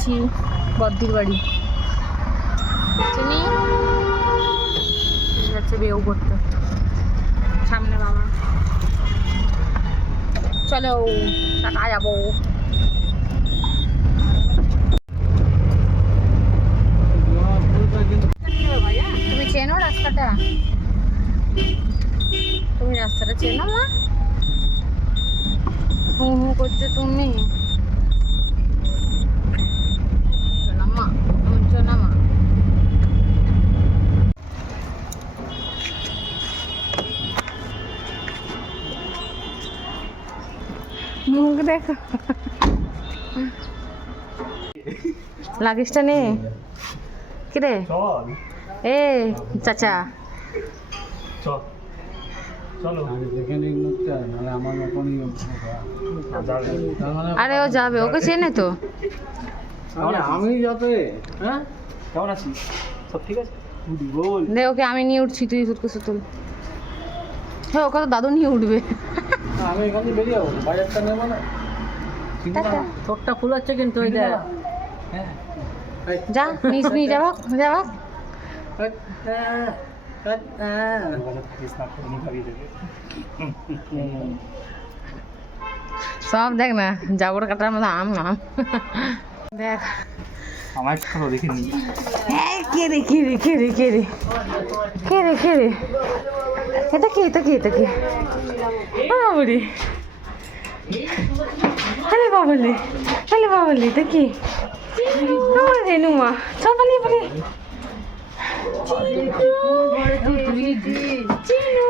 যাচ্ছি বদ্দির বাড়ি। চিনি যাচ্ছে বেউ করতে। সামনে বাবা। চলো টাটা যাব। তুমি চেনো রাস্তাটা? তুমি রাস্তাটা চেনো, মা? হু হু করছ তুমি? দেখো। লাগেজটা নে। কিরে? এ চাচা। তার মানে আরে ও যাবে। ওকে চেনে তো। আমি হ্যাঁ? কেমন আছিস? সব ঠিক আছে? দে ওকে আমি নিয়ে উঠছি। তুই সুটকেসে তুল। হ্যাঁ ওকে তো দাদু নিয়ে উঠবে। আমি এখান থেকে বেরিয়ে যাব। বাজারটা নেব না। ঠোঁটটা ফুলাচ্ছে কিন্তু ওই দেখ। হ্যাঁ। যা নিস নিয়ে যাব যাব। থাকিস না এমনি ভাবিয়ে দেবে সব দেখ না জাবর কাটার মধ্যে আম আম। দেখ। আমার এই, কে রে কে রে কে রে কে রে? কে রে কে রে? এটা কে এটা কে এটা কে? বাবুরে। আরে বাবুলে আরে বাবুলে এটা কি আমার রেনুমা চল পালিয়ে পালিয়ে। চিনু।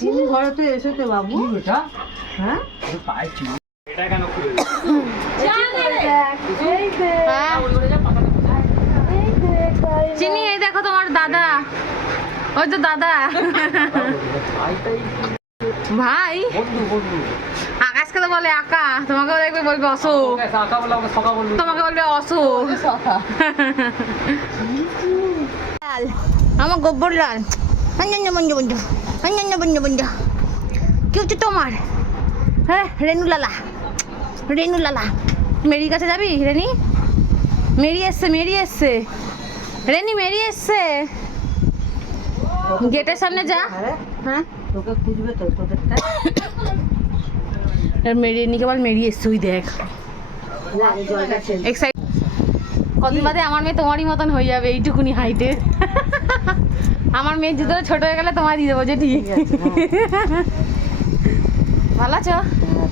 চিনি ঘরে তো এসেছে বাবু। বেটা হ্যাঁ? এটা কেন হ্যাঁ? চিনি এই দেখো তোমার দাদা। ওই তো দাদা। ভাই। আকাশকে তো বলে আকা তোমাকে দেখবে বলবে অসো। তোমাকে বলবে অসো। লাল আমার গোবর লাল। অন্যান্য বন্ধু বন্ধু। অন্যান্য বন্ধু বন্ধু। কি হচ্ছে তোমার? হ্যাঁ রেনু লালা। রেনু লালা। মেরির কাছে যাবি রেনি? মেরি এসছে মেরি এসছে। রেনি মেরি এসছে। গেটের সামনে যা। হ্যাঁ? তোকে খুঁজবে তো তোদেরটা আর মেরি রেনিকে বল মেরি এসছে ওই দেখ। কদিন বাদে আমার মেয়ে তোমারই মতন হয়ে যাবে এইটুকুনি হাইটে আমার মেয়ে জুতোটা ছোট হয়ে গেলে তোমায় দিয়ে দেবো যে ঠিক। ভালো আছো?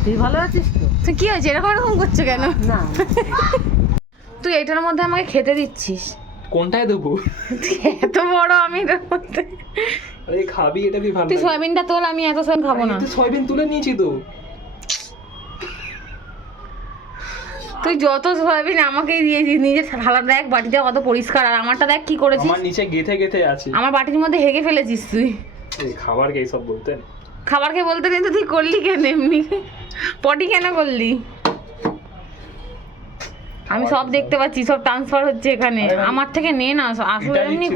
তুই ভালো আছিস তো? তুই কি হয়েছে? এরকম এরকম করছ কেন? না। তুই এটার মধ্যে আমাকে খেতে দিচ্ছিস। কোনটায় দেবো? তুই এত বড় আমি এটার মধ্যে। আরে খাবি এটা তুই ভালো তুই সয়াবিনটা তোল আমি এত সয়াবিন খাব না। তুই সয়াবিন তুলে নিয়েছি তো। তুই যত সয়াবিন আমাকেই দিয়েছিস নিজের থালা দেখ বাটিটা কত পরিষ্কার আর আমারটা দেখ কি করেছিস। আমার নিচে গেথে গেথে আছে। আমার বাটির মধ্যে হেগে ফেলেছিস তুই। এই খাবারকে এইসব বলতেন? খাবারকে বলতে কিন্তু তুই করলি কেন এমনি? পটি কেন করলি? আমি সব দেখতে পাচ্ছি সব ট্রান্সফার হচ্ছে এখানে। আমার থেকে নে না আসলে এমনি।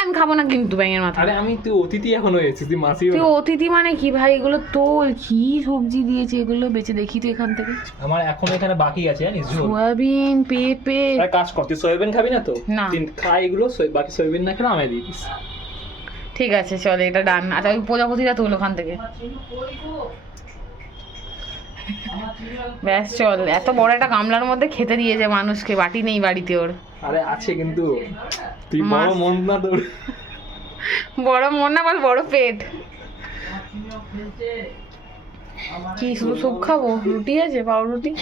আমি খাব না কিন্তু ব্যাঙের মাথা। আরে আমি তুই অতিথি এখন হয়েছিস তুই মাসি তুই অতিথি মানে কি ভাই? এগুলো তোল কি সবজি দিয়েছে এগুলো বেঁচে দেখি তুই এখান থেকে। আমার এখন এখানে বাকি আছে জানিস সয়াবিন পেঁপে। আরে কাজ কর তুই সয়াবিন খাবি না তো? না। তুই খা এগুলো বাকি সয়াবিন না খেলে আমায় দিয়ে দিস। ঠিক আছে চল এটা ডান। আচ্ছা ওই প্রজাপতিটা তোল ওখান থেকে। ব্যাস চল। এত বড় একটা গামলার মধ্যে খেতে দিয়েছে মানুষকে বাটি নেই বাড়িতে ওর। আরে আছে কিন্তু। তুই বড় মন না তোর। বড় মন না বল বড় পেট। কি শুধু স্যুপ খাব? রুটি আছে পাউরুটি?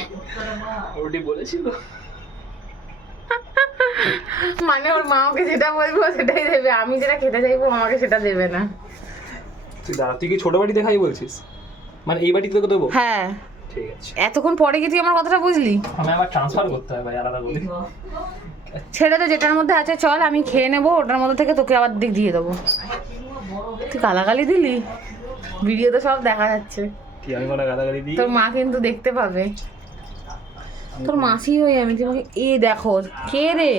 ওটি বলেছিল। মানে ওর মা ওকে যেটা বলব সেটাই দেবে। আমি যেটা খেতে চাইব আমাকে সেটা দেবে না। তুই দাঁড়া তুই কি ছোট বাড়ি দেখাই বলছিস? মানে এই বাড়িতে তোকে দেবো? হ্যাঁ। ঠিক আছে। এতক্ষণ পরে কি তুই আমার কথাটা বুঝলি? আমি আবার ট্রান্সফার করতে হবে ভাই আলাদা করে। ছেড়ে দে যেটার মধ্যে আছে চল আমি খেয়ে নেব ওটার মধ্যে থেকে তোকে আবার দিক দিয়ে দেবো। তুই গালাগালি দিলি? ভিডিওতে সব দেখা যাচ্ছে। কি আমি কোনো গালাগালি দিই? তোর মা কিন্তু দেখতে পাবে। তোর মাসি হই আমি তোমাকে এ দেখো কে রে?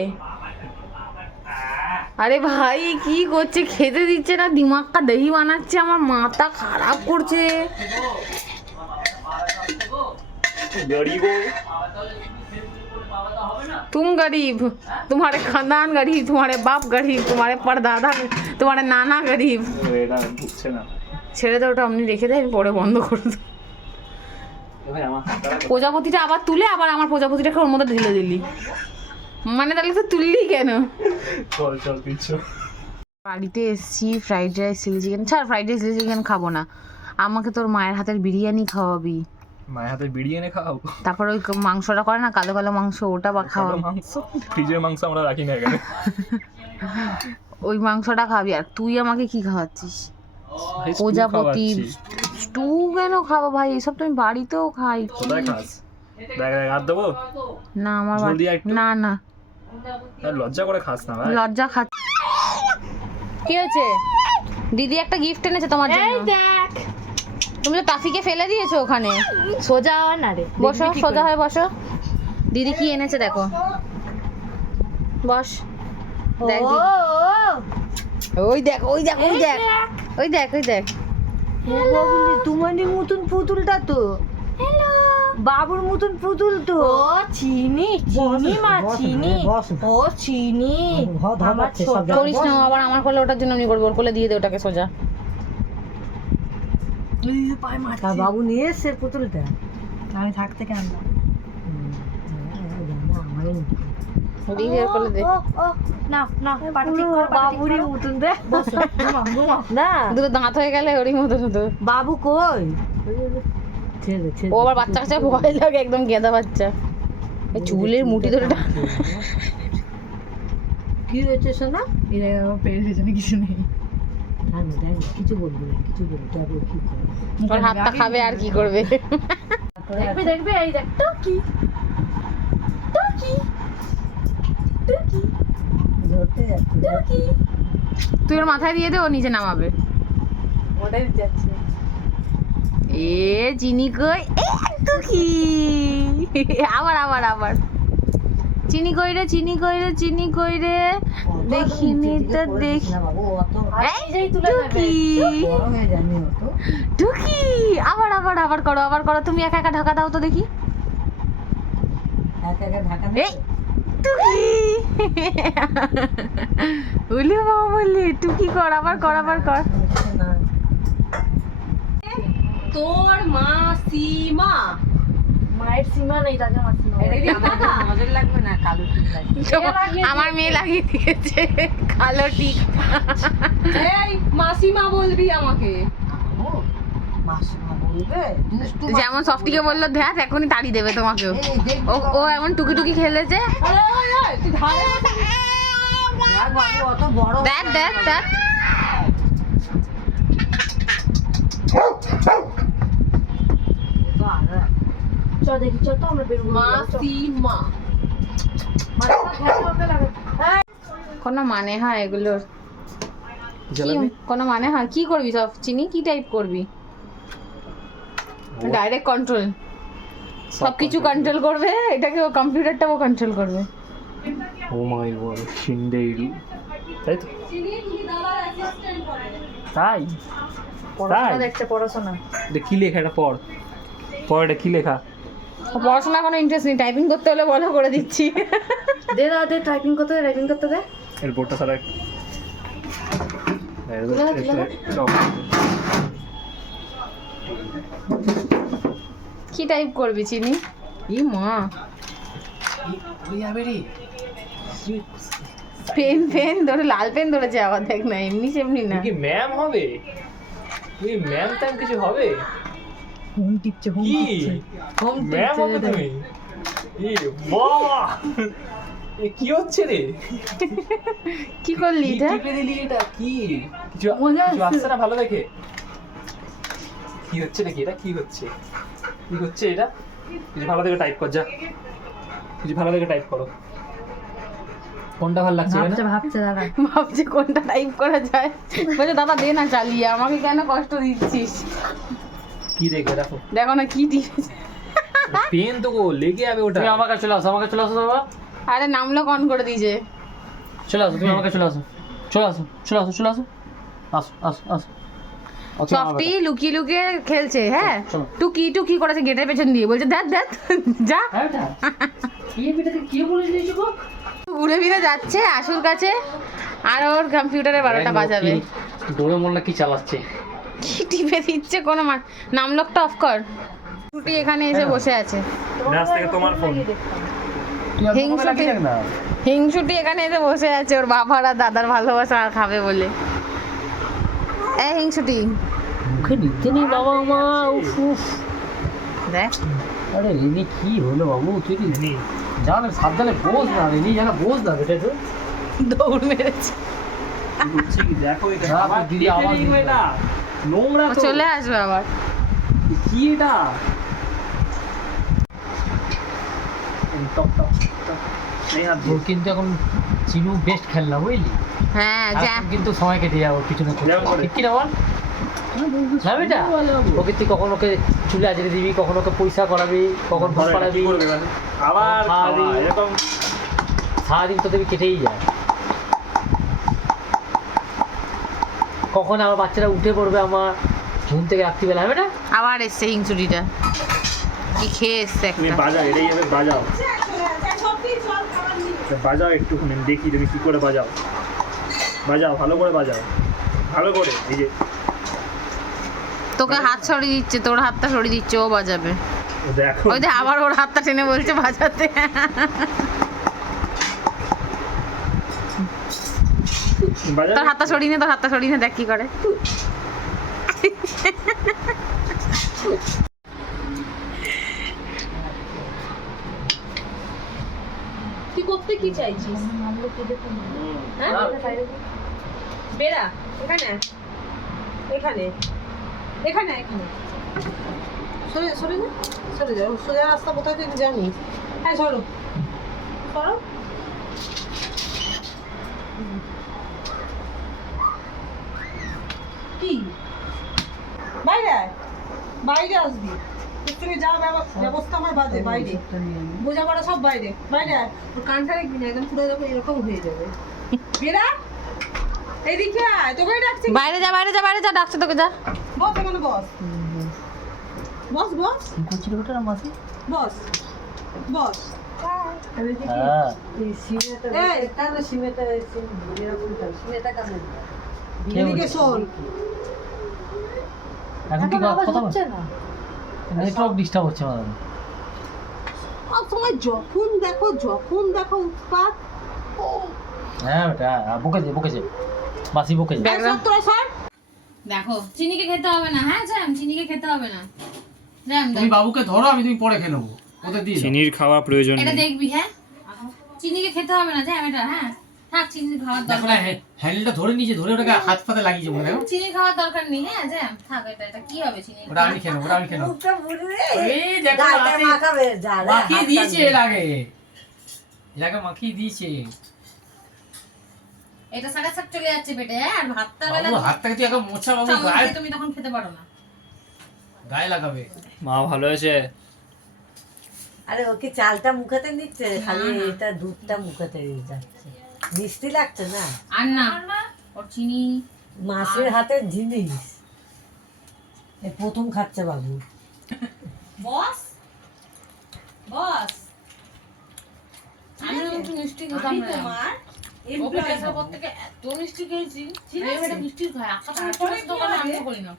আরে ভাই কি করছে? খেতে দিচ্ছে না দিমাগটা দহি বানাচ্ছে আমার মাথা খারাপ করছে। तुम गरीब तुम्हारे खानदान गरीब तुम्हारे बाप गरीब तुम्हारे परदादा तुम्हारे नाना गरीब এটা ঢুকছে না ছেড়ে দে ওটা আপনি রেখে দেয় পরে বন্ধ করে দেবো এ ভাই আমার হাতটা রাখো। প্রজাপতিটা আবার তুলে আবার আমার প্রজাপতিটাকে ওর মধ্যে ঢেলে দিলি মানে তাহলে তো তুললি কেন চল চল কিছু বাড়িতে এসছি ফ্রাইড রাইস চিলি চিকেন ছাড় ফ্রাইড রাইস চিলি চিকেন খাবো না আমাকে তোর মায়ের হাতের বিরিয়ানি খাওয়াবি মায়ের হাতে বিরিয়ানি খাও তারপর ওই মাংসটা করে না কালো কালো মাংস ওটা বা খাওয়াবি। মাংস ফ্রিজের মাংস আমরা রাখি না এখানে। ওই মাংসটা খাবি আর তুই আমাকে কি খাওয়াচ্ছিস? প্রজাপতি। স্টু কেন খাব ভাই? এসব তো আমি বাড়িতেও খাই। কোথায় খাস? দেখ দেখ আর দেবো? না আমার বাড়ি-? না না। লজ্জা করে খাস না ভাই। লজ্জা খা কি হয়েছে? দিদি একটা গিফট এনেছে তোমার জন্য। তুমি তো টাফিকে ফেলে দিয়েছ ওখানে। সোজা হওয়া না রে। বসো সোজা হয়ে বসো। দিদি কি এনেছে দেখো। বস। ও ওই দেখ ওই দেখ ওই দেখ। ওই দেখ ওই দেখ। তোমার মতন পুতুলটা তো। বাবুর মতন পুতুল তো। ও চিনি চিনি মা চিনি। ও চিনি। আমার ছোট করিস না আবার আমার কোলে ওটার জন্য আমি করব। ওর কোলে দিয়ে দে ওটাকে সোজা। বাবু নিয়ে এসছে পুতুলটা। আমি থাকতে কেন? না দাঁত হয়ে গেলে ওরই হতো। বাবু কই? ও আবার বাচ্চা কাচ্চা ভয় লাগে একদম গেঁদা বাচ্চা। চুলের মুঠি ধরে। কি হয়েছে শোনা? এর আমার কিছু নেই। হ্যাঁ দেখ কিছু বলব না কিছু বলব তারপর কি হাতটা খাবে আর কি করবে? দেখবে দেখবে এই দেখ টকি। টকি। টকি। ধরতে যাচ্ছে টকি। তুই ওর মাথায় দিয়ে দে ও নিচে নামাবে। ওটাই যাচ্ছে। এ চিনি কই এ টুকি। আবার আবার আবার। চিনি কই রে, চিনি কই রে, চিনি কই রে? দেখিনি তো, দেখি। টুকি। আবার আবার আবার করো আবার করো। তুমি একা একা ঢাকা দাও তো দেখি। বাবা টুকি কর, আবার কর আবার কর। তোর মা সীমা। মায়ের সীমা নেই তাকে আমার সীমা নজর লাগবে না কালো টিপ আমার মেয়ে লাগিয়ে দিয়েছে কালো টিক এই মাসিমা বলবি আমাকে। যেমন সফটিকে বলল দেখ এখনই তাড়ি দেবে তোমাকে ও ও এমন টুকি টুকি খেলেছে দেখ দেখ দেখ দেখ তো আর চ দেখি চ তো আমরা বেরোবো। মাসিমা কোনো মানে হয় এগুলোর কোনো মানে হয়? কি করবি সব? চিনি কি টাইপ করবি? ডাইরেক্ট কন্ট্রোল সব কিছু কন্ট্রোল করবে। এটাকে ও কম্পিউটারটাও কন্ট্রোল করবে। ও মাই গড শিন্ডেইরু তাই তো? তাই? তাই? দেখছে পড়াশোনা। এটা কি লেখা এটা পড়? পড় এটা কি লেখা? পড়াশোনা কোনো ইন্টারেস্ট নেই টাইপিং করতে হলে বলো করে দিচ্ছি। দে দাও দে টাইপিং করতে দে টাইপিং করতে দে। এর বোর্ডটা সারা কি টাইপ করবি চিনি? ই মা। পেন পেন ধরে লাল পেন ধরেছে আবার দেখ না এমনি সেমনি না কি ম্যাম হবে? তুমি ম্যাম ট্যাম কিছু হবে? হোম টিপছে হোম টিপছে হোম ম্যাম তুমি? বাবা এ কি হচ্ছে রে? কি করলি এটা? টিপে দিলি এটা? কি? কিছু আসছে। না? ভালো দেখে? কি হচ্ছে নাকি এটা? কি হচ্ছে? কি হচ্ছে এটা? কিছু ভালো দেখে টাইপ কর যা। কিছু ভালো দেখে টাইপ করো। কোনটা ভালো লাগছে? ভাবছে ভাবছে দাদা। ভাবছি কোনটা টাইপ করা যায়? বলছে দাদা দে না চালিয়ে। আমাকে কেন কষ্ট দিচ্ছিস? কি দেখবে দেখো। দেখো না কি দিয়েছে পেন তো গো লেগে যাবে ওটা। তুমি আমার কাছে চলে আসো আমার কাছে চলে আসো বাবা। আরে নামলো অন করে দিয়েছে। চলে আসো তুমি আমার কাছে চলে আসো। চলে আসো চলে আসো চলে আসো। আসো আসো আসো। সফটি লুকিয়ে লুকিয়ে খেলছে হ্যাঁ। টুকি টুকি করেছে গেটের পেছন দিয়ে বলছে দেখ দেখ যা। হ্যাঁ, এটা? কি পিঠাকে কি বলে দিয়েছ গো ঘুরে ফিরে যাচ্ছে আশুর কাছে আর ওর কম্পিউটারে বারোটা বাজাবে। ডোরে মোল্লা কি চালাচ্ছে? কি টিপে দিচ্ছে কোনো মা- নামলকটা অফ কর। ছুটি এখানে এসে বসে আছে। থেকে তোমার ফোন হিংসুটে। হিংসুটি এখানে এসে বসে আছে ওর বাবার আর দাদার ভালোবাসা আর খাবে বলে। এ হিংসুটি। মুখে নিতে নেই বাবা মা উফ উফ। দেখ। আরে রিনি কি হলো বাবু? তুই কি জানো সাবধানে বোঝ না রিনি জানা বোঝ না বেটা তো দৌড় মেরেছে। দেখো এটা আবার দিদি আওয়াজ নোংরা তো। চলে আসবে আবার। কি এটা? কিন্তু এখন চিনু বেস্ট খেলনা বুঝলি? হ্যাঁ যা। কিন্তু সময় কেটে যাব পিছনে। ঠিক কিনা বল? না বেটা। ওকে তুই কখন ওকে চুলে আজরে দিবি কখন ওকে পয়সা করাবি কখন কি করবে? আবার সারাদিন তো দেবি কেটেই যায়। কখন আমার বাচ্চারা উঠে পড়বে আমার ঘুম থেকে রাত্রিবেলা হবে না? আবার এসছে হিংসুটিটা কি খেয়ে এসছে তুমি বাজাও এটাই হবে বাজাও। তা বাজাও একটুখানি দেখি তুমি কি করে বাজাও। বাজাও ভালো করে বাজাও। ভালো করে এই যে। তোকে হাত সরিয়ে দিচ্ছে তোর হাতটা সরিয়ে দিচ্ছে ও বাজাবে। ও দেখো। ওই দেখ আবার ওর হাতটা টেনে বলছে বাজাতে। তোর হাতটা সরিয়ে নে তোর হাতটা সরিয়ে নে দেখ কি করে। তুই করতে কি চাইছিস? হ্যাঁ? বেড়া এখানে এখানে। এখানে এখানে। সরে সরে যা। সরে যা। সোজা রাস্তা কোথায় তুই জানিস হ্যাঁ সরো। সরো কি বাইরে আয়। বাইরে আসবি। এর থেকে যা ব্যবস্থা আমার বাদে বাইরে। বোঝাপড়া সব বাইরে। বাইরে আয়। ওর কানটা দেখবি না একদম পুরো যখন এরকম হয়ে যাবে। বেরা এদিকে আয়। তোকেই ডাকছি। বাইরে যা বাইরে যা বাইরে যা ডাকছে তোকে যা। বস এখানে বস। বস বস। করছিল ওটা মাসি? বস বস। হ্যাঁ। এই কানে সিমেটা সিমেটা কানে কে এদিকে শোন। এখন কি কথা নেটওয়ার্ক ডিস্টার্ব হচ্ছে আমার সব সময় যখন দেখো যখন দেখো উৎপাত হ্যাঁ বেটা বকেছে বকেছে বকেছে। তোরা সর দেখো চিনিকে খেতে হবে না। হ্যাঁ জ্যাম চিনিকে খেতে হবে না। জ্যাম তুমি বাবুকে ধরো আমি তুমি পরে খেয়ে নেব। ওদের দিয়ে চিনির খাওয়া প্রয়োজন এটা দেখবি হ্যাঁ? চিনিকে খেতে হবে না জ্যাম এটা হ্যাঁ? থাক চিনি খাওয়ার দেখো দরকার না হ্যাঁ, হ্যান্ডেলটা ধরে নিয়েছে ধরে ওটাকে হাত পাতে লাগিয়েছে মনে দেখো। চিনি খাওয়ার দরকার নেই হ্যাঁ জ্যাম থাক এটা এটা কি হবে চিনি? ওটা আমি ওটা আমি নেব। এই দেখো মাসি মাখিয়ে দিয়েছে এর আগে। এর আগে মাখিয়ে দিয়েছে। এটা সাড়ে সাত চলে যাচ্ছে পেটে হ্যাঁ আর ভাতটা বেলা বাবু তুই এখন মোছা বাবু চামচ গায়ে দিয়ে তুমি তখন খেতে পারো না। গায়ে লাগাবে। মা ভালো আছে। আরে ওকে চালটা মুখাতে নিচ্ছে খালি না। এটা দুধটা মুখাতে যাচ্ছে। মিষ্টি লাগছে না? আর না ওর চিনি। মাছের হাতের জিনিস। এ প্রথম খাচ্ছে বাবু। বস? বস? আমি একটু মিষ্টি খেতাম আমি না তোমার এত মিষ্টি খেয়েছি। মিষ্টি দোকানে আমি করি না।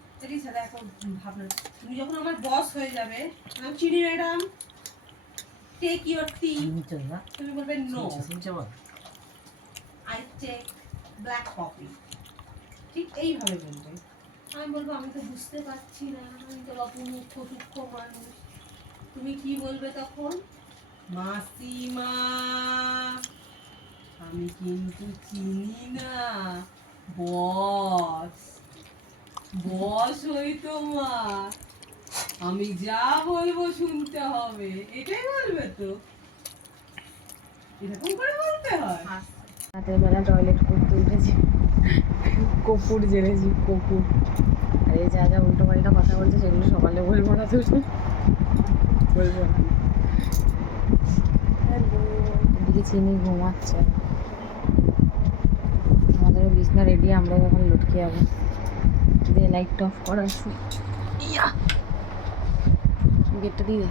তুমি যখন আমার বস হয়ে যাবে চিনি ম্যাডাম। টেক ইউর টি তুমি বলবে নো আমার ব্ল্যাক কফি ঠিক এইভাবে বলবে। আমি বলব আমি তো বুঝতে পারছি না। আমি তো সূক্ষ্ম মানুষ। তুমি কি বলবে তখন? মাসিমা আমি কিন্তু চিনি না। বস। বস হই তোমার। আমি যা বলব শুনতে হবে। এটাই বলবে তো। এরকম করে বলতে হয়। রাতের বেলা টয়লেট করতে উঠেছি। কপুর জেনেছি কপুর। আর এই যা যা উল্টো পাল্টা কথা বলছে, সেগুলো সকালে বলব না তো। বলব না। চিনি ঘুমাচ্ছে। আমাদের বিছনা রেডি আমরা যখন লটকে যাব দিয়ে লাইটটা অফ করা গেটটা দিয়ে